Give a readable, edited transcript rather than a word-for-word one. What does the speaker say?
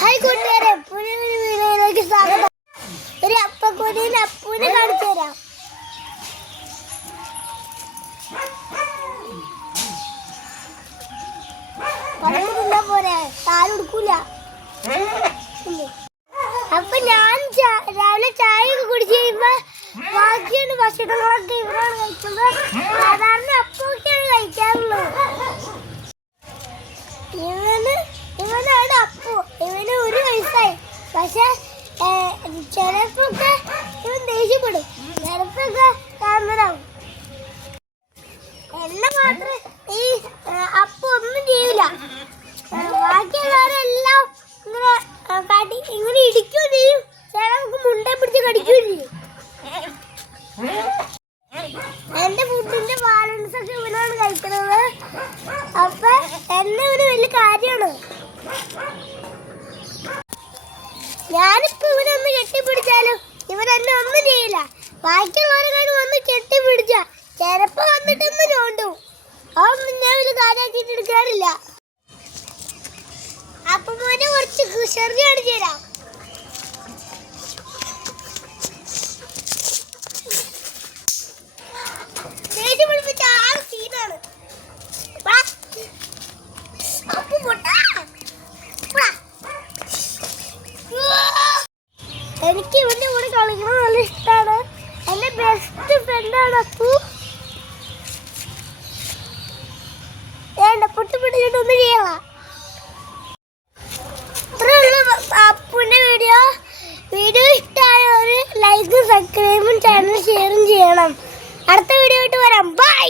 Hi കൂട്ടുകാരെ, പുതിയൊരു വീഡിയോയിലേക്ക് സ്വാഗതം. ഒരു അപ്പക്കുട്ടീനെ അപ്പൂനെ കാണിച്ചു തരാം. പറക്കുന്നില്ല പോരെ, താഴെടുക്കൂല. അപ്പൊ ഞാൻ രാവിലെ ചായ ഒക്കെ കുടിച്ച് കഴിയുമ്പോ ബാക്കിയുള്ള ഭക്ഷണങ്ങളൊക്കെ ഇവരാണ് കഴിക്കുന്നത്. സാധാരണ അപ്പൊക്കെയാണ് കഴിക്കാറുള്ളത്. ഇവനാണ് അപ്പു. ഇവന് 1 വയസ്സായി. പക്ഷെ ചിലപ്പൊക്കെ ഇവൻ ദേഷ്യപ്പെടും, ചിലപ്പൊക്കെ കാരണരാകും. എന്നെ മാത്രം ഈ അപ്പു ഒന്നും ചെയ്യില്ല. ബാക്കിയുള്ളവരെല്ലാം ഇങ്ങനെ ഇടിക്കുകയും ചെയ്യും, ചിലർക്ക് മുണ്ടേ പിടിച്ച് കടിക്കുകയും ചെയ്യും. എന്റെ ഫുഡിന്റെ ബാലൻസ് ഒക്കെ ഇവനാണ് കഴിക്കുന്നത്. അപ്പൊ എന്നെ ഒരു വലിയ കാര്യമാണ്. ഞാനിപ്പോ ഇവനൊന്ന് കെട്ടിപ്പിടിച്ചാലും ഇവരെന്നെ ഒന്നും ചെയ്യില്ല. ബാക്കിയുള്ളവരെക്കാട് വന്ന് കെട്ടിപ്പിടിച്ച ചിലപ്പോ വന്നിട്ടൊന്ന് ചോണ്ടും. അതൊന്നും ഞാൻ ഒരു കാര്യമാക്കിയിട്ട് എടുക്കാറില്ല. അപ്പൊ മോനെ കുറച്ച് കുസൃതി കാണിച്ചു തരാം. ദേഷ്യം പിടിപ്പിച്ച ആൾ സീനാണ്. എനിക്ക് ഇവന്റെ കൂടെ കളിക്കുന്നത് നല്ല ഇഷ്ടമാണ്. എന്റെ ബെസ്റ്റ് ഫ്രണ്ടാണ് അപ്പു. പൊട്ടി പിടിച്ചിട്ടൊന്നും ചെയ്യല. അപ്പുവിന്റെ വീഡിയോ ഇഷ്ടമായ ഒരു ലൈക്കും സബ്സ്ക്രൈബും ചാനൽ ഷെയറും ചെയ്യണം. അടുത്ത വീഡിയോ ആയിട്ട് വരാം. ബൈ.